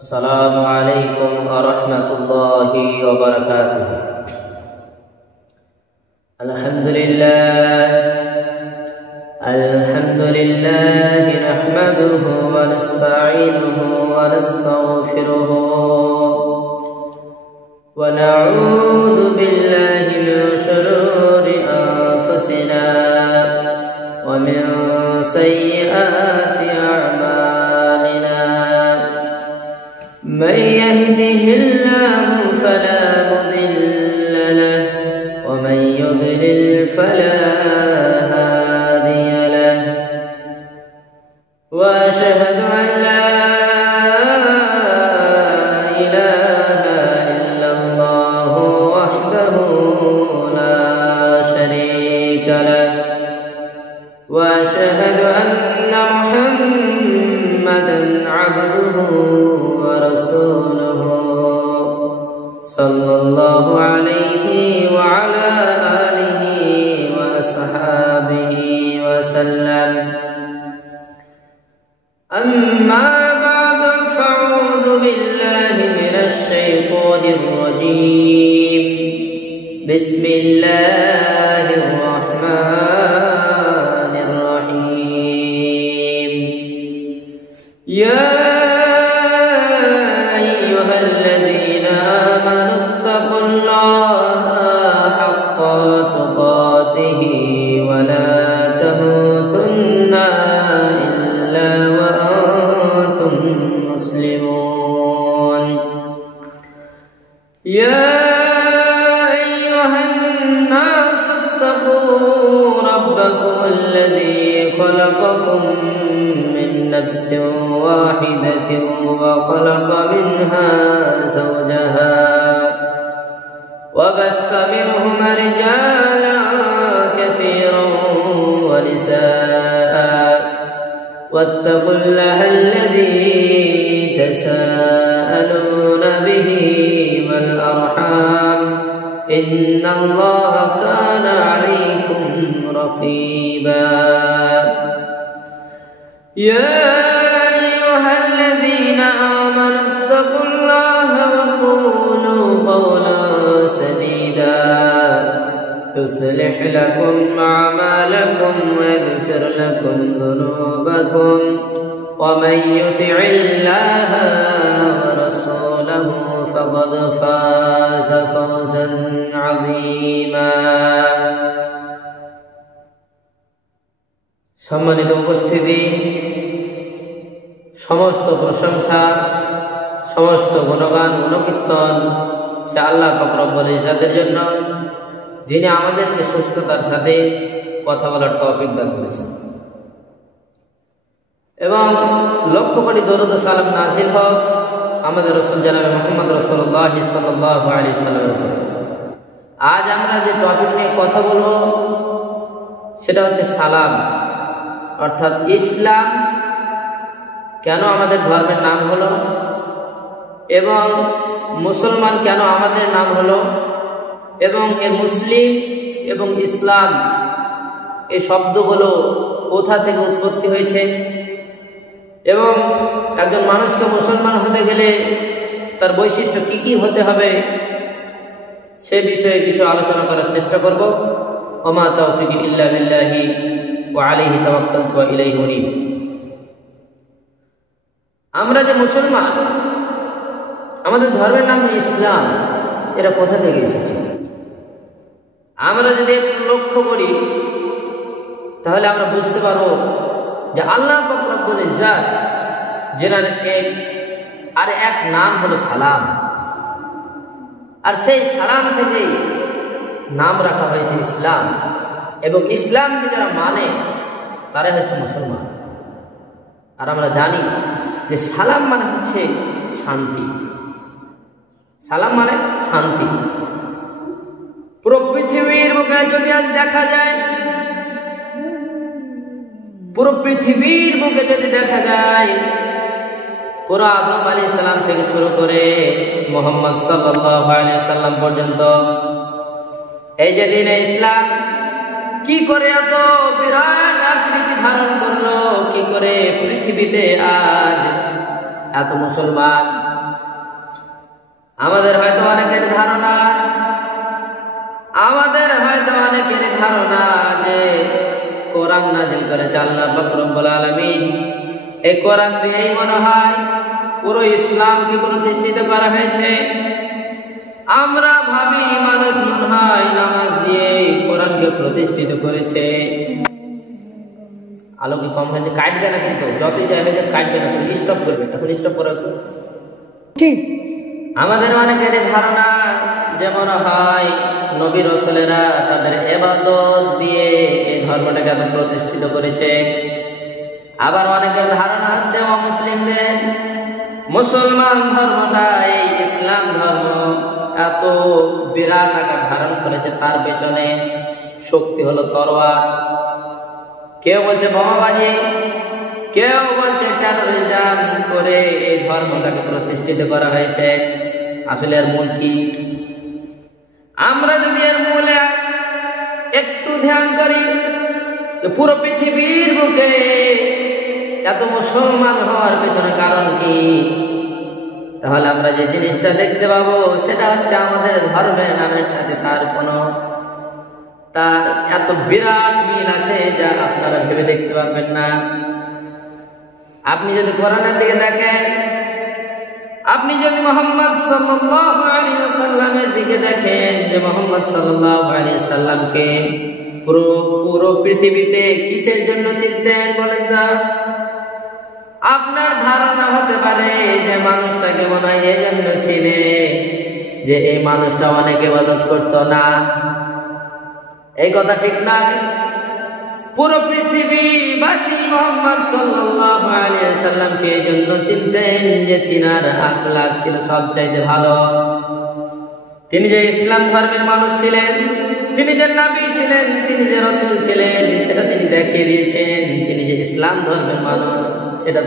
السلام عليكم ورحمة الله وبركاته. الحمد لله نحمده ونستعينه ونستغفره ونعوذ بالله من شرور أنفسنا ومن سيئات أعمالنا. من يهده الله فلا مضل له ومن يضلل فلا هادي له. وأشهد أن لا إله إلا الله وحده لا شريك له. وأشهد أن محمدا عبده ورسوله صلى الله عليه وعلى آله وأصحابه وسلم. أما بعد فأعوذ بالله من الشيطان الرجيم. بسم الله الرحمن الرحيم. يا يا أيها الناس اتقوا ربكم الذي خلقكم من نفس واحدة وخلق منها زوجها وبث منهما رجالا كثيرا ونساء واتقوا الله الذي تساءلون به والأرحام إن الله كان عليكم رقيبا. يا أيها الذين آمنوا اتقوا الله وقولوا قولا سديدا يصلح لكم أعمالكم ويغفر لكم ذنوبكم ومن يطع الله ورسوله فقد فاز فوزا عظيما. সম্মানিত উপস্থিতি, সমস্ত প্রশংসা সমস্ত গুণগান গুণকীর্তন সে আল্লাহ পাক রব্বুল ইজ্জতের জন্য, যিনি আমাদেরকে সুস্থতার সাথে কথা বলার তৌফিক দান করেছেন এবং লক্ষ কোটি দরুদ ও সালাম নাযিল হোক আমাদের রাসূল জনাব মুহাম্মদ রাসূলুল্লাহ সাল্লাল্লাহু আলাইহি সাল্লামের উপর। আজ আমরা যে টপিক নিয়ে কথা বলবো সেটা হচ্ছে সালাম, অর্থাৎ ইসলাম কেন আমাদের ধর্মের নাম হলো এবং মুসলমান কেন আমাদের নাম হলো এবং এর মুসলিম এবং ইসলাম এই শব্দগুলো কোথা থেকে উৎপত্তি হয়েছে এবং একজন মানুষকে মুসলমান হতে গেলে তার বৈশিষ্ট্য কি কি হতে হবে সে বিষয়ে কিছু আলোচনা করার চেষ্টা করব। ওমা তাওফিকি ইল্লা বিল্লাহি ওয়া আলাইহি তাওয়াক্কালতু ওয়া ইলাইহি উনীব। আমরা যে মুসলমান, আমাদের ধর্মের নাম ইসলাম, এটা কোথা থেকে এসেছে? আমরা যদি একটু লক্ষ্য করি তাহলে আমরা বুঝতে পারবো যে আল্লাহ পাক রব্বুল ইজ্জত যেনার এক নাম হলো সালাম, আর সেই সালাম থেকেই নাম রাখা হয়েছে ইসলাম এবং ইসলামকে যারা মানে তারাই হচ্ছে মুসলমান। আর আমরা জানি যে সালাম মানে হচ্ছে শান্তি, সালাম মানে শান্তি। পুরো পৃথিবীর বুকে যদি আজ দেখা যায়, পুরো পৃথিবীর বুকে যদি দেখা যায়, পুরো আদম আলাইহিস সালাম থেকে শুরু করে মুহাম্মদ সাল্লাল্লাহু আলাইহি সাল্লাম পর্যন্ত এই যে দ্বীন ইসলাম কি করে এত বিরাট আকৃতি ধারণ করলো, কি করে পৃথিবীতে আজ এত মুসলমান আমাদের হয়তো অনেকের ধারণা যে কোরআন নাযিল করেছে আল্লাহ পাক রব্বুল আলামিন। এই কোরআন দিয়েই মনে হয় পুরো ইসলামকে প্রতিষ্ঠিত করা হয়েছে। আমরা ভাবি মানুষ মনে হয় নামাজ দিয়ে কোরআনকে প্রতিষ্ঠিত করেছে। আলো কি কম হয়েছে? কাটবে না কিন্তু, যতই যাই হয়েছে কাটবে না, শুধু স্টপ করবে। এখন স্টপ করা ঠিক। আমাদের অনেকের ধারণা যে মনে হয় নবী রাসূলেরা তাদের ইবাদত দিয়ে এই ধর্মটাকে এত প্রতিষ্ঠিত করেছে। আবার অনেকের ধারণা হচ্ছে অমুসলিমদের মুসলমান ধর্মটা, এই ইসলাম ধর্ম এত বিরাট আকার ধারণ করেছে, তার পেছনে শক্তি হলো তরোয়ার। কেউ বলছে বোমাবাজি, কেউ বলছে টেরোরিজম করে এই ধর্মটাকে প্রতিষ্ঠিত করা হয়েছে। আসলে এর মূল কি? আমরা যদি এর মূলে একটু ধ্যান করি, পুরো পৃথিবীর বুকে এত মুসলমান হওয়ার পেছনে কারণ কি, তাহলে আমরা যে জিনিসটা দেখতে পাবো সেটা হচ্ছে আমাদের ধর্মের নামের সাথে তার এত বিরাট মিল আছে যা আপনারা ভেবে দেখতে পারবেন না। আপনি যদি কোরআনের দিকে দেখেন, আপনি যদি মুহাম্মদ সাল্লাল্লাহু আলাইহি ওয়াসাল্লামের দিকে দেখেন, যে মুহাম্মদ সাল্লাল্লাহু আলাইহি ওয়াসাল্লামকে পুরো পৃথিবীতে কিসের জন্য চিনতেন বলেন তো? আপনার ধারণা হতে পারে যে মানুষটাকে মনে হয় এই জন্য চিনে যে এই মানুষটা অনেক ইবাদত করতো না। এই কথা ঠিক না। পুরো পৃথিবীবাসী মুহাম্মদ সাল্লাল্লাহু আলাইহি ওয়াসাল্লামকে এই জন্য চিনতেন যে তিনার আখলাক ছিল সবচাইতে ভালো। তিনি যে ইসলাম ধর্মের মানুষ ছিলেন, তিনি যে নবী ছিলেন, তিনি যে রাসূল ছিলেন, সেটা তিনি দেখিয়ে দিয়েছেন। তিনি যে ইসলাম ধর্মের মানুষ সেটা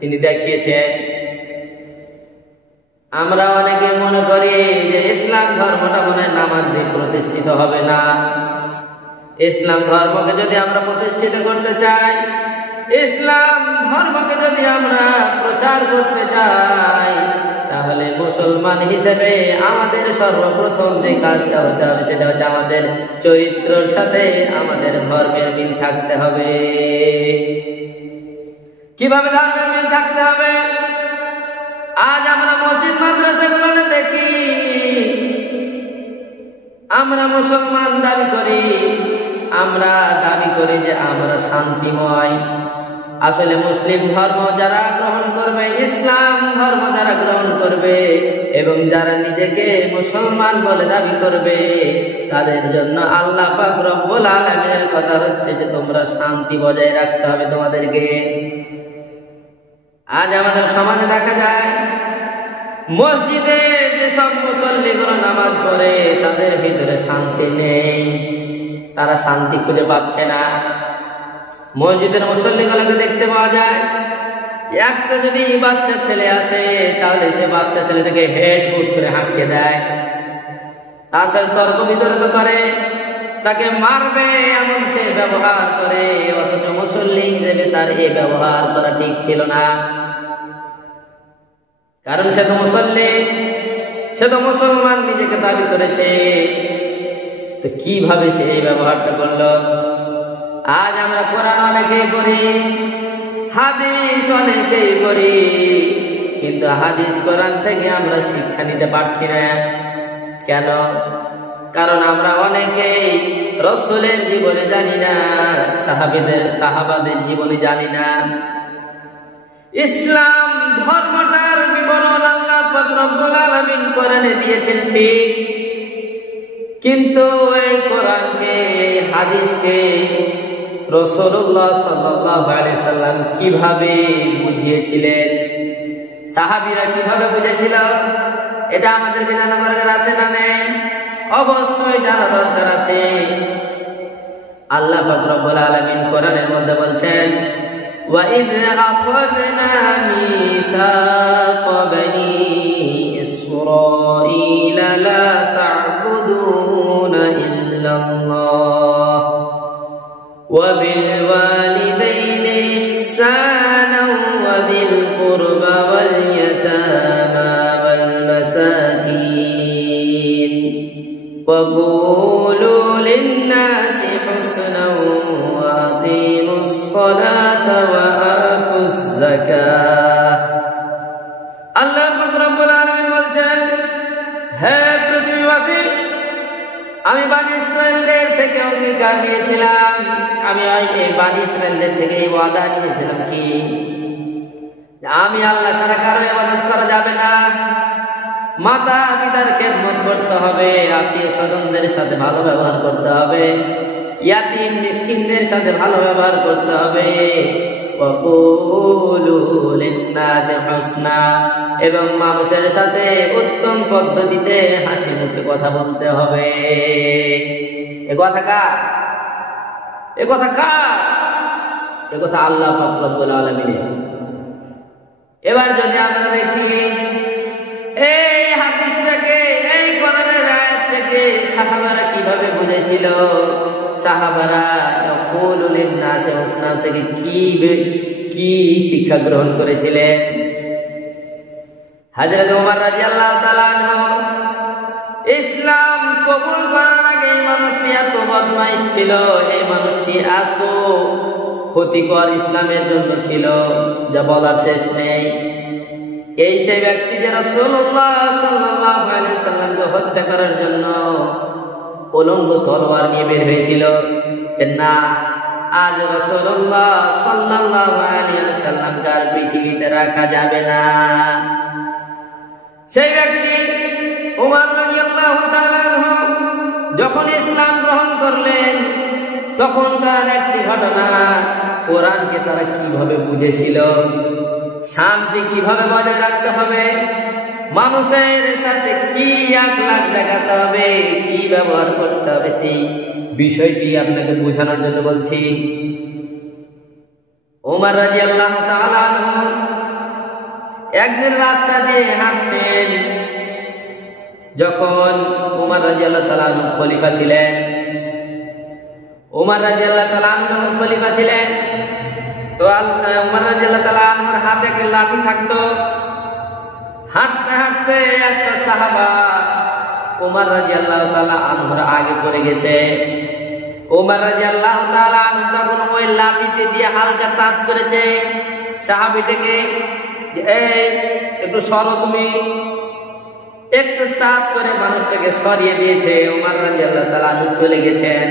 তিনি দেখিয়েছেন। আমরা অনেকে মনে করি যে ইসলাম ধর্মটা মনে হয় নামাজ দিয়ে প্রতিষ্ঠিত হবে না। ইসলাম ধর্মকে যদি আমরা প্রতিষ্ঠিত করতে চাই, ইসলাম ধর্মকে যদি আমরা প্রচার করতে চাই, তাহলে মুসলমান হিসেবে আমাদের সর্বপ্রথম যে কাজটা হতে হবে সেটা হচ্ছে আমাদের চরিত্রের সাথে আমাদের ধর্মের মিল থাকতে হবে। কিভাবে ধর্মের মিল থাকতে হবে? আজ আমরা মসজিদ মাদ্রাসাগুলোতে দেখি, আমরা মুসলমান দাবি করি যে আমরা শান্তিময়। আসলে মুসলিম ধর্ম যারা গ্রহণ করবে, ইসলাম ধর্ম যারা গ্রহণ করবে এবং যারা নিজেকে মুসলমান বলে দাবি করবে, তাদের জন্য আল্লাহ পাক রব্বুল আলামিনের কথা হচ্ছে যে তোমরা শান্তি বজায় রাখতে হবে তোমাদেরকে। আজ আমাদের সমাজে দেখা যায় মসজিদে যেসব মুসল্লিগুলো নামাজ পড়ে তাদের ভিতরে শান্তি নেই, তারা শান্তি খুঁজে পাচ্ছে না। মসজিদের মুসল্লিগুলোকে দেখতে পাওয়া যায়, একটা যদি বাচ্চা ছেলে আসে তাহলে সে বাচ্চা ছেলেটাকে হেড হুড করে হাঁকিয়ে দেয়, তার সাথে তর্ক বিতর্ক করে, তাকে মারবে এমন সে ব্যবহার করে। অথচ মুসল্লি হিসেবে তার এই ব্যবহার করা ঠিক ছিল না, কারণ সে তো মুসল্লি, সে তো মুসলমান নিজেকে দাবি করেছে। তো কিভাবে সে এই ব্যবহারটা করলো? আজ আমরা কোরআন অনেকেই পড়ি, হাদিস অনেকেই পড়ি, কিন্তু হাদিস কোরআন থেকে আমরা শিক্ষা নিতে পারছি না। কেন? কারণ আমরা অনেকেই রাসূলের জীবনে জানি না, সাহাবাদের জীবনে জানি না। ইসলাম ধর্মটার বিবরণ আল্লাহ পাক রব্বুল আলামিন কোরআনে দিয়েছেন ঠিক, কিন্তু এই কোরআনকে, এই হাদিসকে রাসূলুল্লাহ সাল্লাল্লাহু আলাইহি সাল্লাম কিভাবে বুঝিয়েছিলেন, সাহাবীরা কিভাবে বুঝেছিল, এটা আমাদেরকে জানা দরকার আছে না নেই? অবশ্যই জানা দরকার আছে। আল্লাহ পাক রব্বুল আলামিন কোরআনের মধ্যে বলছেন, وَإِذْ أَخَذْنَا مِيثَاقَ بَنِي إِسْرَائِيلَ لَا تَعْبُدُونَ إِلَّا اللَّهَ وَبِالْوَالِدَيْنِ إِحْسَانًا وَذِي الْقُرْبَى وَالْيَتَامَى وَالْمَسَاكِينِ وقولوا للناس حسنا وأقيموا الصلاة وآتوا الزكاة আল্লাহ রাব্বুল আলামিন বলছেন, হে পৃথিবীবাসী, আমি বনী ইসরাঈলদের থেকে অঙ্গীকার নিয়েছিলাম, আমি এই বনী ইসরাঈলদের থেকে এই ওয়াদা নিয়েছিলাম কি আমি আল্লাহ ছাড়া কারো ইবাদত করা যাবে না, মাতা পিতার খেদমত করতে হবে, আত্মীয় স্বজনদের সাথে ভালো ব্যবহার করতে হবে, ইয়াতিম মিসকিনদের সাথে ভালো ব্যবহার করতে হবে, ওয়াকুলু লিন-নাসি হুসনা, এবং মানুষের সাথে উত্তম পদ্ধতিতে হাসি মুখে কথা বলতে হবে। এ কথা কার? এ কথা কার? এ কথা আল্লাহ পাক রব্বুল আলামিনের। এবার যদি আমরা দেখি এই হাদিসটাকে, এই কোরআনের আয়াত থেকে সাহাবারা কিভাবে বুঝেছিল, সাহাবারা ইয়াকুলু লিন-নাসি হুসনা থেকে কি শিক্ষা গ্রহণ করেছিলেন। হযরত ওমর রাদিয়াল্লাহু তাআলা আনহু ইসলাম কবুল করার আগে এই মানুষটি এত বদমাইশ ছিল, এই মানুষটি এত ক্ষতিকর ইসলামের জন্য ছিল যা বলার শেষ নেই। এই সেই ব্যক্তি যে রাসূলুল্লাহ সাল্লাল্লাহু আলাইহি ওয়াসাল্লামকে হত্যা করার জন্য উলঙ্গ তলোয়ার নিয়ে বের হয়েছিল, যে না, আজ রাসূলুল্লাহ সাল্লাল্লাহু আলাইহি ওয়াসাল্লামকে আর পৃথিবীতে রাখা যাবে না। সেই ব্যক্তি ওমর রাদিয়াল্লাহু তাআলা আনহু যখন ইসলাম গ্রহণ করলেন, তখন তার একটি ঘটনা, কোরআনকে তারা কিভাবে বুঝেছিল, শান্তি কিভাবে বজায় রাখতে হবে, মানুষের সাথে কি আখলাক দেখাতে হবে, কি ব্যবহার করতে হবে, সেই বিষয়টি আপনাকে বোঝানোর জন্য বলছি। ওমর রাদিয়াল্লাহু তাআলা আনহু একদিন রাস্তা দিয়ে হাঁটছেন, যখন ওমর রাদিয়াল্লাহু তাআলা আনহু খলিফা ছিলেন, ওমর রাদিয়াল্লাহু তাআলা আনহু যখন খলিফা ছিলেন, তো ওমর রাদিয়াল্লাহু তাআলা আনহুর হাতে একটা লাঠি থাকতো। হাঁটতে হাঁটতে একটা সাহাবা ওমর রাদিয়াল্লাহু তাআলা আনহুর আগে পড়ে গেছে। ওমর রাদিয়াল্লাহু তাআলা আনহু তখন ওই লাঠিটি দিয়ে হালকা টাচ করেছে সাহাবীটাকে, যে এই একটু সরো তুমি, একটু টাচ করে মানুষটাকে সরিয়ে দিয়েছে। ওমর রাদিয়াল্লাহু তাআলা আনহু চলে গেছেন।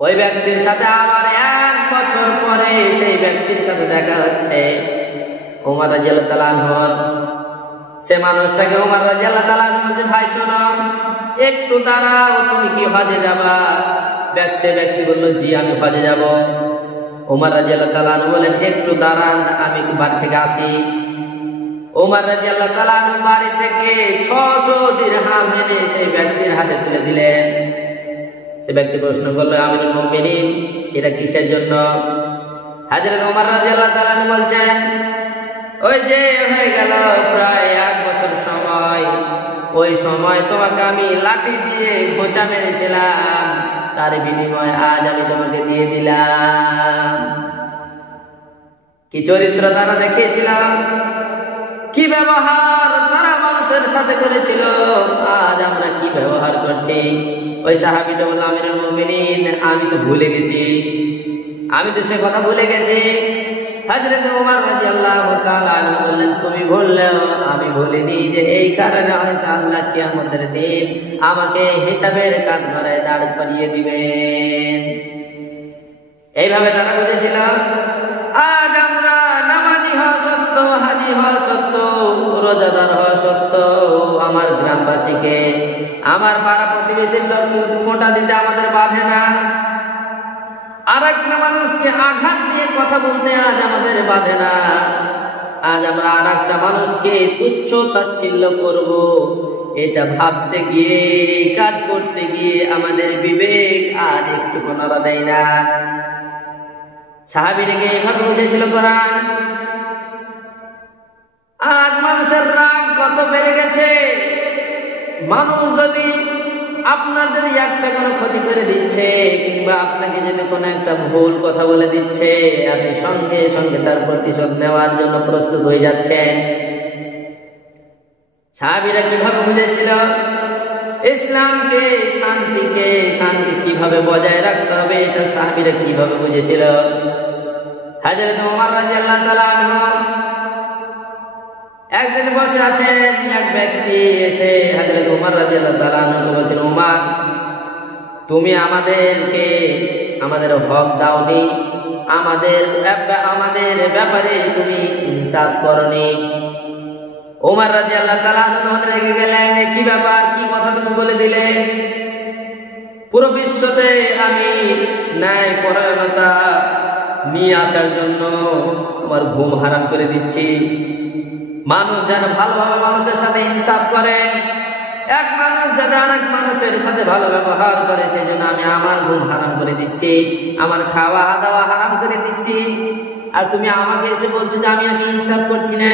ওই ব্যক্তির সাথে আবার 1 বছর পরে সেই ব্যক্তির সাথে দেখা হচ্ছে ওমর রাদিয়াল্লাহু তাআলা আনহুর। সে মানুষটাকে ওমর রাদিয়াল্লাহু তাআলা আনহু বলছে, ভাই শোনো, একটু দাঁড়াও, তুমি কি হজে যাবা? সে ব্যক্তি বলল, জি আমি হজে যাব। ওমর রাদিয়াল্লাহু তাআলা আনহু বলেন, একটু দাঁড়ান, আমি একটু বাড়ি থেকে আসি। ওমর রাদিয়াল্লাহু তাআলা আনহু বাড়ি থেকে 600 দিরহাম এনে সেই ব্যক্তির হাতে তুলে দিলেন। সে ব্যক্তি প্রশ্ন করলো, আমিরুল মুমিনিন, এটা কিসের জন্য? হযরত ওমর রাদিয়াল্লাহু তাআলা আনহু বলছেন, ওই যে হয়ে গেল প্রায় 1 বছর সময়, ওই সময় তোমাকে আমি লাঠি দিয়ে খোঁচা মেরেছিলাম, তার বিনিময়ে আজ আমি তোমাকে দিয়ে দিলাম। কি চরিত্র তারা দেখিয়েছিল, কি ব্যবহার তারা মানুষের সাথে করেছিল, আজ আমরা কি ব্যবহার করছি। ওই সাহাবীটা বলল, আমিরুল মুমিনিন, আমি তো ভুলে গেছি, আমি তো সে কথা ভুলে গেছি। হযরত ওমর রাদিয়াল্লাহু তাআলা আনহু বললেন, তুমি ভুললেও আমি ভুলিনি, যে এই কারণে হয়তো আল্লাহ কিয়ামতের দিন আমাকে হিসাবের কাঠগড়ায় দাঁড় করিয়ে দিবেন। এইভাবে তারা বুঝেছিল। আজ আমরা নামাজি হওয়া সত্ত্বেও, হাজি হওয়া সত্ত্বেও, রোজাদার হওয়া সত্ত্বেও আমার গ্রামবাসীকে, আমার পাড়া প্রতিবেশীর লোককে ফোঁটা দিতে আমাদের বাধে না। আর একটা মানুষকে আঘাত দিয়ে কথা বলতে আজ আমাদের বাধে না। আজ আমরা আর একটা মানুষকে তুচ্ছ তাচ্ছিল্য করব, এটা ভাবতে গিয়ে, কাজ করতে গিয়ে আমাদের বিবেক আজ একটু নাড়া দেয় না। সাহাবীদেরকে এভাবে বুঝেছিল কোরআন। আজ মানুষের রাগ কত বেড়ে গেছে। মানুষ যদি আপনার যদি একটা কোনো ক্ষতি করে দিচ্ছে, কিংবা আপনাকে যদি কোনো একটা ভুল কথা বলে দিচ্ছে, আপনি সঙ্গে সঙ্গে তার প্রতিশোধ নেওয়ার জন্য প্রস্তুত হয়ে যাচ্ছেন। সাহাবীরা কিভাবে বুঝেছিল? ইসলামকে, শান্তি কিভাবে বজায় রাখতে হবে এটা সাহাবীরা কিভাবে বুঝেছিল। হযরত ওমর রাদিয়াল্লাহু তাআলা আনহু একদিন বসে আছেন, এক ব্যক্তি এসে হযরত ওমর রাদিয়াল্লাহু তাআলা আনহুকে বলছেন, ওমর তুমি আমাদের হক দাওনি, আমাদের ব্যাপারে তুমি ইনসাফ করনি। ওমর রাদিয়াল্লাহু তাআলা আনহু রেগে গেলেন, কি ব্যাপার, কি কথা তুমি বলে দিলে? পুরো বিশ্বতে আমি ন্যায় পরায়ণতা নিয়ে আসার জন্য আমার ঘুম হারাম করে দিচ্ছি। মানুষ যেন ভালোভাবে মানুষের সাথে ইনসাফ করে, এক মানুষ যাতে আরেক মানুষের সাথে ভালো ব্যবহার করে, সেই জন্য আমি আমার ঘুম হারাম করে দিচ্ছি, আমার খাওয়া দাওয়া হারাম করে দিচ্ছি, আর তুমি আমাকে এসে বলছো যে আমি আগে ইনসাফ করছি না।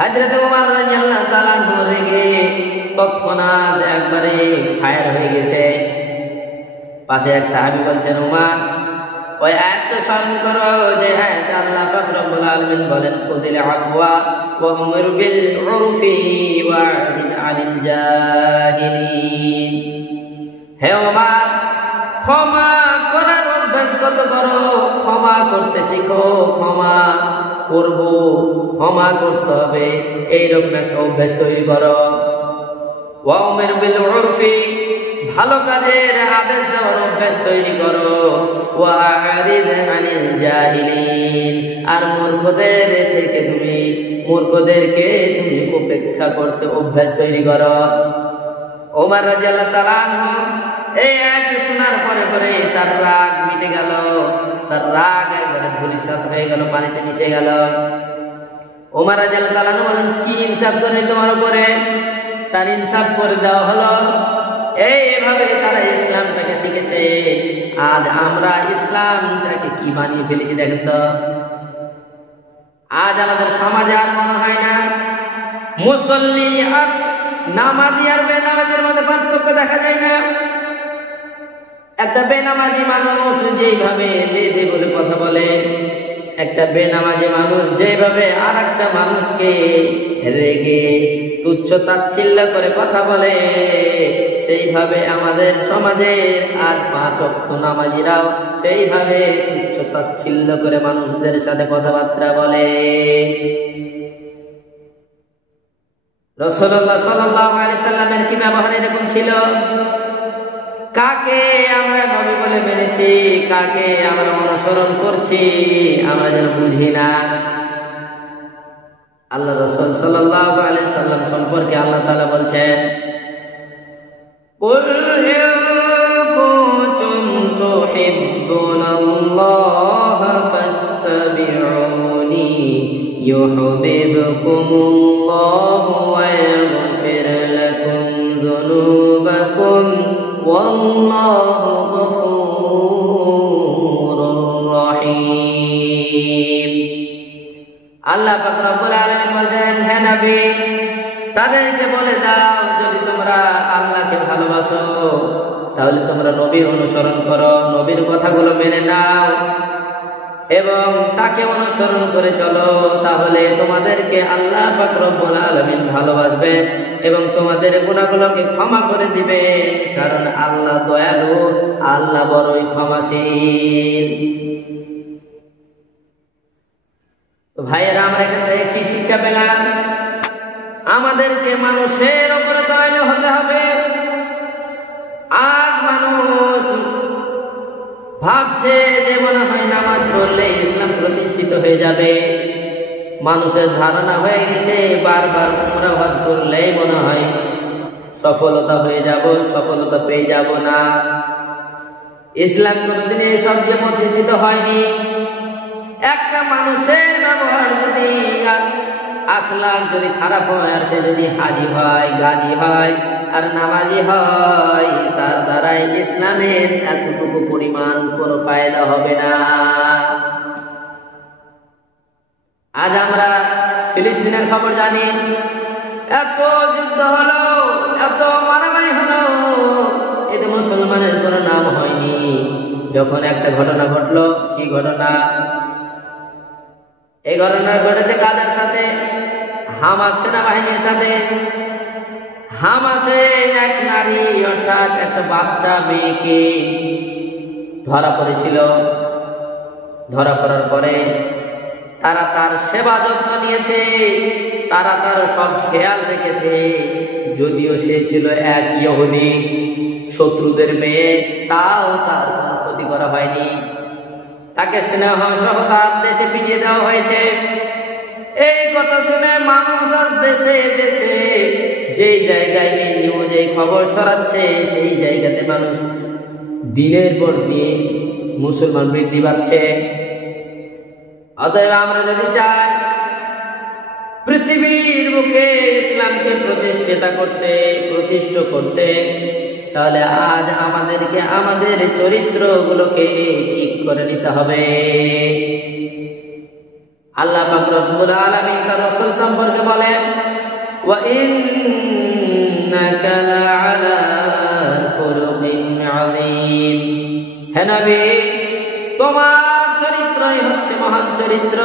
হযরত ওমর রাদিয়াল্লাহু তাআলা রেগে তৎক্ষণাৎ একবারে ফায়ার হয়ে গেছে। পাশে এক সাহাবী বলছেন, ওমর ওই আয়াতটা স্মরণ করো যে হ্যাঁ আল্লাহ পাক রব্বুল আলামিন বলেন, খুযিল আফওয়া ওয়া আমর বিল উরফি ওয়া'রিদ আনিল জাহিলিন। হে ওমর, ক্ষমা করার অভ্যাস কত করো, ক্ষমা করতে শিখো, ক্ষমা করতে হবে এইরকম একটা অভ্যাস তৈরি করো। ওয়া আমর বিল উরফি, ভালো কাজের আদেশ দেওয়ার অভ্যাস তৈরি করো। ওয়া'রিদ আনিল জাহিলিন, আর মূর্খদেরকে তুমি উপেক্ষা করতে অভ্যাস তৈরি করো। ওমর রাদিয়াল্লাহু তাআলা আনহু এই আয়াত শোনার পরে তার রাগ মিটে গেল, তার রাগ একবারে ধূলিসাৎ হয়ে গেল, পানিতে মিশে গেল। ওমর রাদিয়াল্লাহু তাআলা আনহু বলেন, কি ইনসাফ করে তোমার উপরে? তার ইনসাফ করে দেওয়া হলো। এইভাবে তারা ইসলামটাকে শিখেছে। আজ আমরা ইসলামটাকে কি বানিয়ে ফেলেছি দেখেন তো। আজ আমাদের সমাজে আর মনে হয় না মুসল্লি আর নামাজি আর বেনামাজির মধ্যে পার্থক্য দেখা যায় না। একটা বেনামাজি মানুষ যেইভাবে লেদে বলে কথা বলে, একটা বেনামাজি মানুষ যেভাবে আর একটা মানুষকে রেগে তুচ্ছ তাচ্ছিল্য করে কথা বলে, সেইভাবে আমাদের সমাজের আজ 5 ওয়াক্ত নামাজিরাও সেইভাবে তুচ্ছ তাচ্ছিল্য করে মানুষদের সাথে কথাবার্তা বলে। রাসূলুল্লাহ সাল্লাল্লাহু আলাইহি সাল্লামের কি ব্যবহার এরকম ছিল? কাকে আমরা নবী বলে মেনেছি, কাকে আমরা অনুসরণ করছি আমরা যেন বুঝি না। আল্লাহ রাসূল সাল্লাল্লাহু আলাইহি সাল্লাম সম্পর্কে আল্লাহ তাআলা বলছেন, কুল ইন কুনতুম তুহিব্বুনাল্লাহা ফাত্তাবিউনি ইউহিব্বুকুমুল্লাহু ওয়া ইয়াগফির লাকুম যুনুবাকুম ওয়াল্লাহু গফুরুর রহিম। আল্লাহ পাক রব্বুল আলামিন বলেন, হে নবী তাদেরকে বলে দাও, যদি তোমরা আল্লাহকে ভালোবাসো তাহলে তোমরা নবীর অনুসরণ করো, নবীর কথাগুলো মেনে নাও এবং তাকে অনুসরণ করে চলো, তাহলে তোমাদেরকে আল্লাহ পাক রব্বুল আলামিন ভালোবাসবেন এবং তোমাদের গুনাহগুলোকে ক্ষমা করে দিবেন, কারণ আল্লাহ দয়ালু, আল্লাহ বড়ই ক্ষমাশীল। তো ভাইয়েরা, আমরা এখান থেকে কি শিক্ষা পেলাম? আমাদেরকে মানুষের উপরে দয়ালু হতে হবে। আজ মানুষ ভাবছে যে মনে হয় নামাজ পড়লে ইসলাম প্রতিষ্ঠিত হয়ে যাবে। মানুষের ধারণা হয়ে গেছে বারবার উমরা হজ করলেই মনে হয় সফলতা হয়ে যাব, সফলতা পেয়ে যাব না। ইসলাম কোনোদিন এসব দিয়ে প্রতিষ্ঠিত হয়নি। একটা মানুষের ব্যবহার যদি, আখলাক যদি খারাপ হয়, আর সে যদি হাজি হয়, গাজী হয় আর নামাজি হয়, তার দ্বারাই ইসলামের এতটুকু পরিমাণ কোনো ফায়দা হবে না। আজ আমরা ফিলিস্তিনের খবর জানি, এত যুদ্ধ হলো, এত মারামারি হলো, এতে মুসলমানের কোনো নাম হয়নি। যখন একটা ঘটনা ঘটলো, কি ঘটনা? এই ঘটনা ঘটেছে কাদের সাথে? হামাস সেনাবাহিনীর সাথে। হামাসে এক নারী অর্থাৎ একটা বাচ্চা মেয়েকে ধরা পড়েছিল। ধরা পড়ার পরে তারা তার সেবা যত্ন নিয়েছে, তারা তার সব খেয়াল রেখেছে। যদিও সে ছিল এক ইহুদি, শত্রুদের মেয়ে, তাও তার কোনো ক্ষতি করা হয়নি। তাকে স্নেহ সহ তার দেশে ফিরিয়ে দেওয়া হয়েছে। এই কথা শুনে মানুষ আজ দেশে দেশে যেই জায়গায় এই নিউজ এই খবর ছড়াচ্ছে, সেই জায়গাতে মানুষ দিনের পর দিন মুসলমান বৃদ্ধি পাচ্ছে। অতএব আমরা যদি চাই পৃথিবীর বুকে ইসলামকে প্রতিষ্ঠা করতে, তাহলে আজ আমাদেরকে আমাদের চরিত্রগুলোকে ঠিক করে নিতে হবে। আল্লাহ পাক রব্বুল আলামিন তার রাসূল সম্পর্কে বলেন, ওয়া ইন্নাকা লাআলা খুলুকিন আযীম। হে নবী, তোমার চরিত্রই হচ্ছে মহান চরিত্র,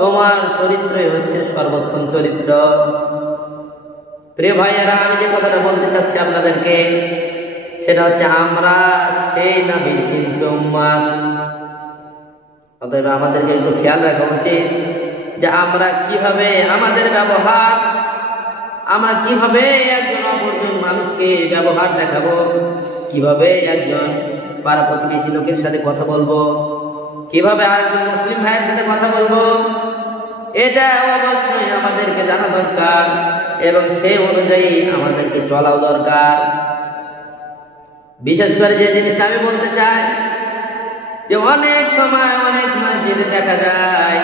তোমার চরিত্রই হচ্ছে সর্বোত্তম চরিত্র। প্রিয় ভাইয়েরা, আমি যে কথাটা বলতে চাচ্ছি আপনাদেরকে, সেটা হচ্ছে আমরা সেই নবীর কিন্তু উম্মত। অতএব আমাদেরকে একটু খেয়াল রাখা উচিত যে আমরা কিভাবে আমাদের ব্যবহার, আমরা কিভাবে একজন অপরজন মানুষকে ব্যবহার দেখাবো, কিভাবে একজন পাড়া প্রতিবেশী লোকের সাথে কথা বলবো, কিভাবে আরেকজন মুসলিম ভাইয়ের সাথে কথা বলবো, এটা অবশ্যই আমাদেরকে জানা দরকার এবং সেই অনুযায়ী আমাদেরকে চলাও দরকার। বিশেষ করে যে জিনিসটা আমি বলতে চাই, যে অনেক সময় অনেক মসজিদে দেখা যায়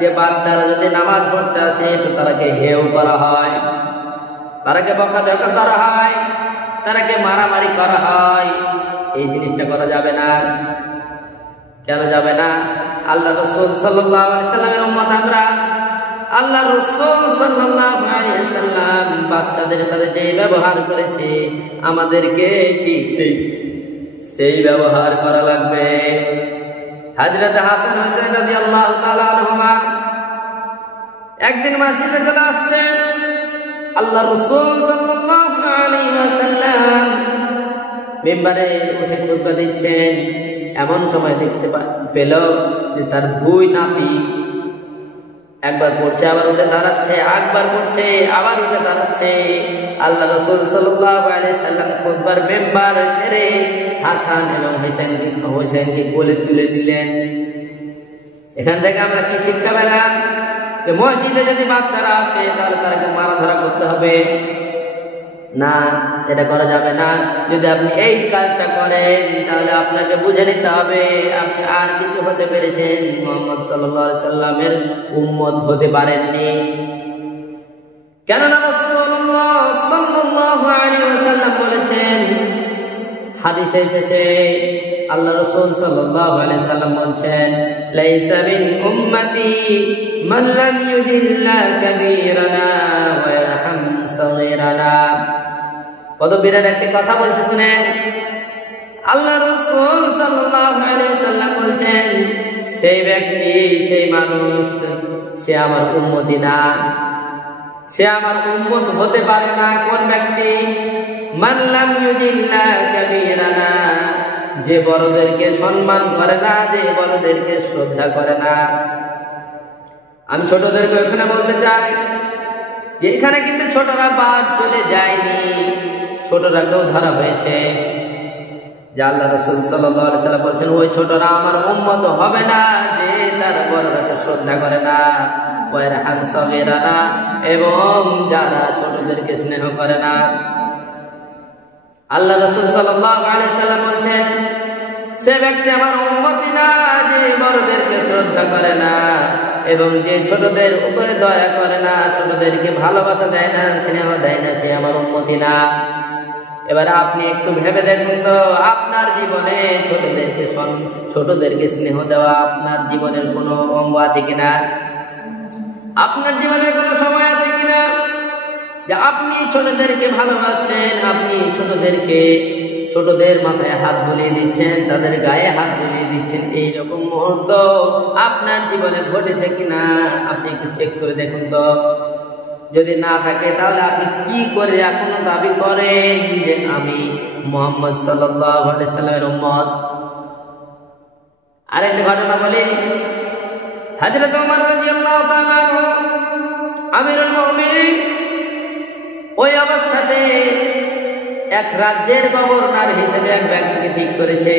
যে বাচ্চারা যদি নামাজ পড়তে আসে তো তারাকে হেও করা হয়, তারাকে বকাঝকা করা হয়, তারাকে মারামারি করা হয়। এই জিনিসটা করা যাবে না। কেন যাবে না? আল্লাহ রাসূল সাল্লাল্লাহু আলাইহি সাল্লামের উম্মত আমরা। আল্লাহ রাসূল সাল্লাল্লাহু আলাইহি সাল্লাম বাচ্চাদের সাথে যে ব্যবহার করেছে, আমাদেরকে ঠিক সেই ব্যবহার করা লাগবে। হযরত হাসান হুসাইন রাদিয়াল্লাহু তাআলা আনহুমা একদিন মসজিদে চলে আসছেন। আল্লাহ রাসূল সাল্লাল্লাহু আলাইহি ওয়াসাল্লাম মিম্বারে উঠে খুতবা দিচ্ছেন। এমন সময় দেখতে পেল যে তার দুই নাতি একবার পড়ছে, আবার উঠে দাঁড়াচ্ছে, একবার পড়ছে, আবার উঠে দাঁড়াচ্ছে। আল্লাহ রাসূল সাল্লাল্লাহু আলাইহি সাল্লাম খুতবার মিম্বার ছেড়ে হাসান এবং হুসাইনকে কোলে তুলে দিলেন। এখান থেকে আমরা কি শিক্ষা পেলাম? যে মসজিদে যদি বাচ্চারা আসে তাহলে তাদেরকে মারা ধরা করতে হবে না, এটা করা যাবে না। যদি আপনি এই কাজটা করেন তাহলে আপনাকে বুঝে নিতে হবে আপনি আর কিছু হতে পেরেছেন, মুহাম্মদ সাল্লাল্লাহু আলাইহি সাল্লামের উম্মত হতে পারেননি। কেননা রাসূলুল্লাহ সাল্লাল্লাহু আলাইহি ওয়াসাল্লাম বলেছেন, হাদিসে এসেছে, আল্লাহ রাসূল সাল্লাল্লাহু আলাইহি সাল্লাম বলেছেন, লাইসা মিন উম্মতি মান লাম ইউজিল্লা কাবীরানা ওয়া ইয়ারহাম সাগীরানা। কত বিরাট একটা কথা বলছে শুনেন। আল্লাহ রাসূল সাল্লাল্লাহু আলাইহি সাল্লাম বলছেন, সেই ব্যক্তি, সেই মানুষ, সে আমার উম্মতি না, সে আমার উম্মত হতে পারে না। কোন ব্যক্তি? মান লাম ইউজিল্লা কাবীরানা, যে বড়দেরকে সম্মান করে না, যে বড়দেরকে শ্রদ্ধা করে না। আমি ছোটদেরকে এখানে বলতে চাই যে এখানে কিন্তু ছোটরা বাদ চলে যায়নি, ছোটরাকেও ধরা হয়েছে। যে আল্লাহ রাসূল সাল্লাল্লাহু আলাইহি সাল্লাম বলছেন, ওই ছোটরা আমার উম্মত হবে না যে তার বড়রাকে শ্রদ্ধা করে না, ওয়া ইয়ারহাম সাগীরানা, এবং যারা ছোটদেরকে স্নেহ করে না। আল্লাহ রাসূল সাল্লাল্লাহু আলাইহি সাল্লাম বলছেন, সে ব্যক্তি আমার উম্মতি না যে বড়দেরকে শ্রদ্ধা করে না এবং যে ছোটদের উপরে দয়া করে না, ছোটদেরকে ভালোবাসা দেয় না, স্নেহ দেয় না, সে আমার উম্মতি না। এবারে আপনি একটু ভেবে দেখুন তো, আপনার জীবনে ছোটদেরকে স্নেহ দেওয়া আপনার জীবনের কোনো অঙ্গ আছে কিনা? আপনার জীবনের কোনো সময় আছে কিনা যে আপনি ছোটদেরকে ভালোবাসছেন, আপনি ছোটদের মাথায় হাত বুলিয়ে দিচ্ছেন, তাদের গায়ে হাত বুলিয়ে দিচ্ছেন? এইরকম মুহূর্ত আপনার জীবনে ঘটেছে কিনা আপনি একটু চেক করে দেখুন তো। যদি না থাকে তাহলে আপনি কি করে এখনো দাবি করেন যে আমি মুহাম্মদ সাল্লাল্লাহু আলাইহি সাল্লামের উম্মত? আরেকটা ঘটনা বলি। হযরত ওমর রাদিয়াল্লাহু তাআলা আনহু আমিরুল মুমিনিন ওই অবস্থাতে এক রাজ্যের গভর্নর হিসেবে এক ব্যক্তিকে ঠিক করেছে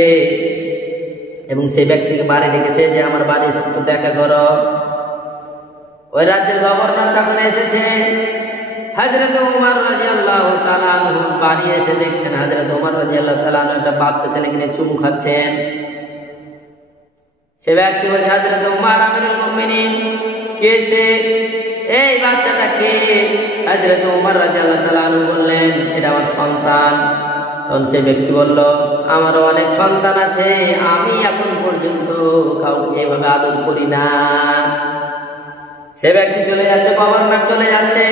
এবং সেই ব্যক্তিকে বাড়ি ডেকেছে যে আমার বাড়ির সাথে দেখা করো। ওই রাজ্যের গভর্নর তখন এসেছে। হযরত ওমর রাদিয়াল্লাহু তাআলা আনহু বাড়ি এসে দেখছেন হযরত ওমর রাদিয়াল্লাহু তাআলা আনহু একটা বাচ্চা ছেলেকে নিয়ে চুমু খাচ্ছেন। সে ব্যক্তি বলছে, হযরত ওমর আমিরুল মুমিনিন, কে সে? এই বাচ্চাটা কে? হযরত ওমর রাদিয়াল্লাহু তাআলা আনহু বললেন, এটা আমার সন্তান। তখন সে ব্যক্তি বলল, আমারও অনেক সন্তান আছে, আমি এখন পর্যন্ত কাউকে এভাবে আদর করি না। সে ব্যক্তি চলে যাচ্ছে, গভর্নর চলে যাচ্ছে।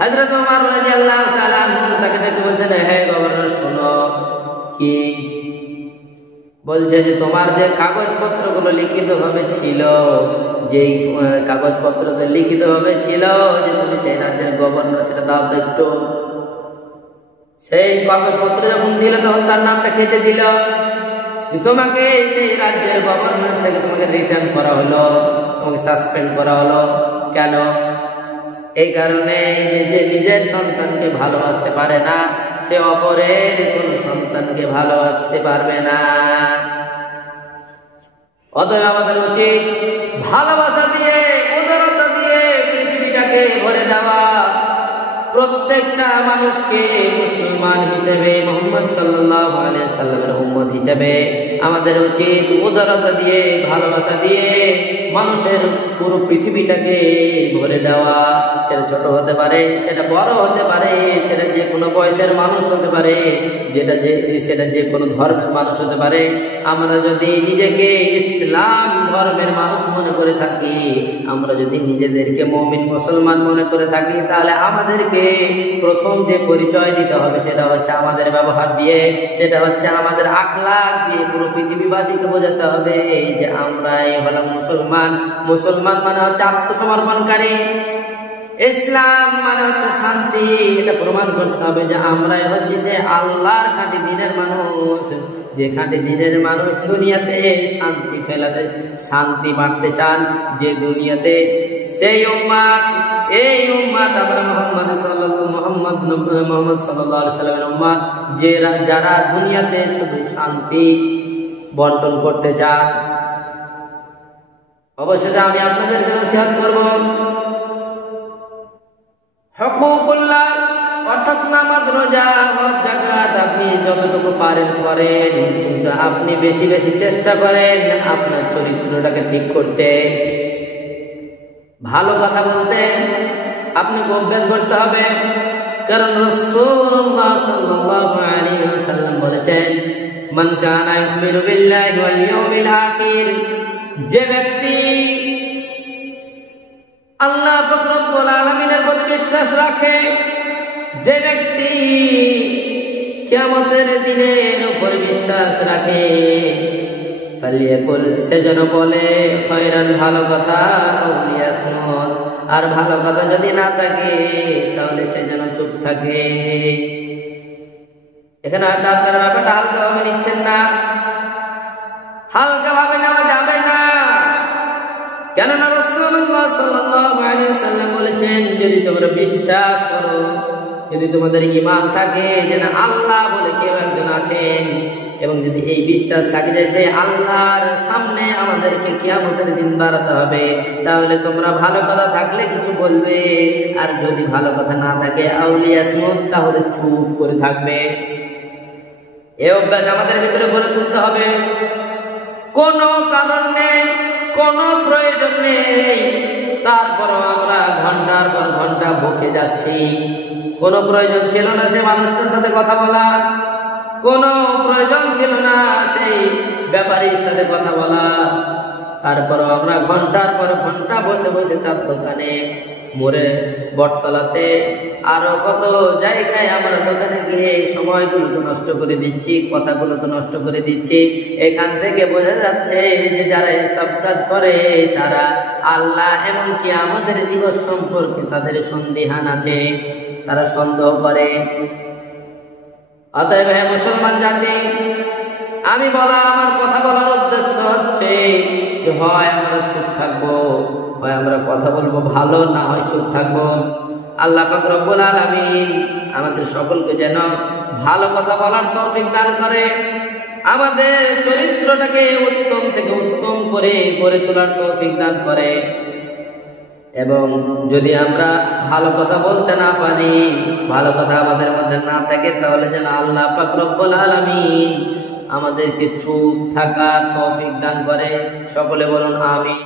হযরত ওমর রাদিয়াল্লাহু তাআলা আনহু তাকে ডেকে বলছেন, হে গভর্নর শোনো। কি বলছে? যে তোমার যে কাগজপত্রগুলো লিখিতভাবে ছিল, যেই কাগজপত্রতে লিখিতভাবে ছিল যে তুমি সেই রাজ্যের গভর্নর, সেটা দাও তো একটু। সেই কাগজপত্র যখন দিল তখন তার নামটা কেটে দিল। তোমাকে সেই রাজ্যের গভর্নর থেকে তোমাকে রিটার্ন করা হলো, তোমাকে সাসপেন্ড করা হলো। কেন? এই কারণে যে নিজের সন্তানকে ভালোবাসতে পারে না, সে অপরের কোন সন্তানকে ভালোবাসতে পারবে না। অতএব আমাদের উচিত ভালোবাসা দিয়ে, উদারতা দিয়ে পৃথিবীটাকে ভরে দেওয়া। প্রত্যেকটা মানুষকে মুসলমান হিসেবে, মুহাম্মদ সাল্লাল্লাহু আলাইহি সাল্লামের উম্মত হিসেবে আমাদের উচিত উদারতা দিয়ে, ভালোবাসা দিয়ে মানুষের পুরো পৃথিবীটাকে ভরে দেওয়া। সেটা ছোট হতে পারে, সেটা বড় হতে পারে, সেটা যে কোনো বয়সের মানুষ হতে পারে, সেটা যে কোনো ধর্মের মানুষ হতে পারে। আমরা যদি নিজেকে ইসলাম ধর্মের মানুষ মনে করে থাকি, আমরা যদি নিজেদেরকে মুমিন মুসলমান মনে করে থাকি, তাহলে আমাদেরকে প্রথম যে পরিচয় দিতে হবে সেটা হচ্ছে আমাদের ব্যবহার দিয়ে, সেটা হচ্ছে আমাদের আখলাক দিয়ে পুরো পৃথিবীবাসীকে বোঝাতে হবে যে আমরাই হলাম মুসলমান। মুসলমান মানে হচ্ছে আত্মসমর্পণকারী, ইসলাম মানে হচ্ছে শান্তি। এটা প্রমাণ করতে হবে যে আমরাই হচ্ছে সে আল্লাহর খাঁটি দ্বীনের মানুষ। যে খাঁটি দ্বীনের মানুষ দুনিয়াতে শান্তি বাঁটতে চান, যে দুনিয়াতে সেই উম্মাত, এই উম্মাত আমরা মুহাম্মদ সাল্লাল্লাহু আলাইহি সাল্লামের উম্মাত, যারা দুনিয়াতে শুধু শান্তি বন্টন করতে চান। অবশ্যই আমি আপনাদেরকে নসিহত করব, হুকুকুল্লাহ অর্থাৎ নামাজ, রোজা, হজ, যাকাত আপনি যতটুকু পারেন করেন, কিন্তু আপনি বেশি বেশি চেষ্টা করেন আপনার চরিত্রটাকে ঠিক করতে। ভালো কথা বলতে আপনাকে অভ্যাস করতে হবে, কারণ রাসূলুল্লাহ সাল্লাল্লাহু আলাইহি ওয়াসাল্লাম বলেছেন, মান কানা ইউমিনু বিল্লাহি ওয়াল ইয়াউমিল আখির, যে ব্যক্তি আল্লাহ পাক রব্বুল আলামিনের প্রতি বিশ্বাস রাখে, যে ব্যক্তি কিয়ামতের দিনের উপর বিশ্বাস রাখে, ফালিয়াকুল, সে যেন বলে খায়রান, ভালো কথা, আও লিয়াসমুত, আর ভালো কথা যদি না থাকে তাহলে সে যেন চুপ থাকে। এখানে হয়তো আপনারা ব্যাপারটা হালকাভাবে নিচ্ছেন না, হালকাভাবে নেওয়া যাবে না। কেননা রাসূলুল্লাহ সাল্লাল্লাহু আলাইহি ওয়াসাল্লাম বলেছেন, যদি তোমরা বিশ্বাস করো, যদি তোমাদের ঈমান থাকে যে না আল্লাহ বলে কেউ একজন আছেন, এবং যদি এই বিশ্বাস থাকে যে সে আল্লাহর সামনে আমাদেরকে কিয়ামতের দিন দাঁড়াতে হবে, তাহলে তোমরা ভালো কথা থাকলে কিছু বলবে, আর যদি ভালো কথা না থাকে আউলিয়াসমুত, তাহলে চুপ করে থাকবে। এই অভ্যাস আমাদের ভিতরে গড়ে তুলতে হবে। কোনো কারণ নেই, কোনো প্রয়োজন নেই, তারপরও আমরা ঘন্টার পর ঘন্টা বকে যাচ্ছি। কোনো প্রয়োজন ছিল না সে মানুষটার সাথে কথা বলা, কোনো প্রয়োজন ছিল না সেই ব্যাপারীর সাথে কথা বলা, তারপর আমরা ঘন্টার পর ঘন্টা বসে বসে চার দোকানে, মোড়ে, বটতলাতে, আরো কত জায়গায় আমরা দোকানে গিয়ে এই সময়গুলো তো নষ্ট করে দিচ্ছি, কথাগুলো তো নষ্ট করে দিচ্ছি। এখান থেকে বোঝা যাচ্ছে যে যারা সব কাজ করে তারা আল্লাহ এমনকি আমাদের দিবস সম্পর্কে তাদের সন্দিহান আছে, তারা সন্দেহ করে। অতএব হে মুসলমান জাতি, আমার কথা বলার উদ্দেশ্য হচ্ছে যে হয় আমরা চুপ থাকবো, হয় আমরা কথা বলবো ভালো, না হয় চুপ থাকবো। আল্লাহ পাক রব্বুল আলামিন আমাদের সকলকে যেন ভালো কথা বলার তৌফিক দান করে, আমাদের চরিত্রটাকে উত্তম থেকে উত্তম করে গড়ে তোলার তৌফিক দান করে। এবং যদি আমরা ভালো কথা বলতে না পারি, ভালো কথা আমাদের মধ্যে না থাকে, তাহলে যেন আল্লাহ পাক রব্বুল আলামিন আমাদেরকে চুপ থাকার তৌফিক দান করে। সকলে বলুন আমিন।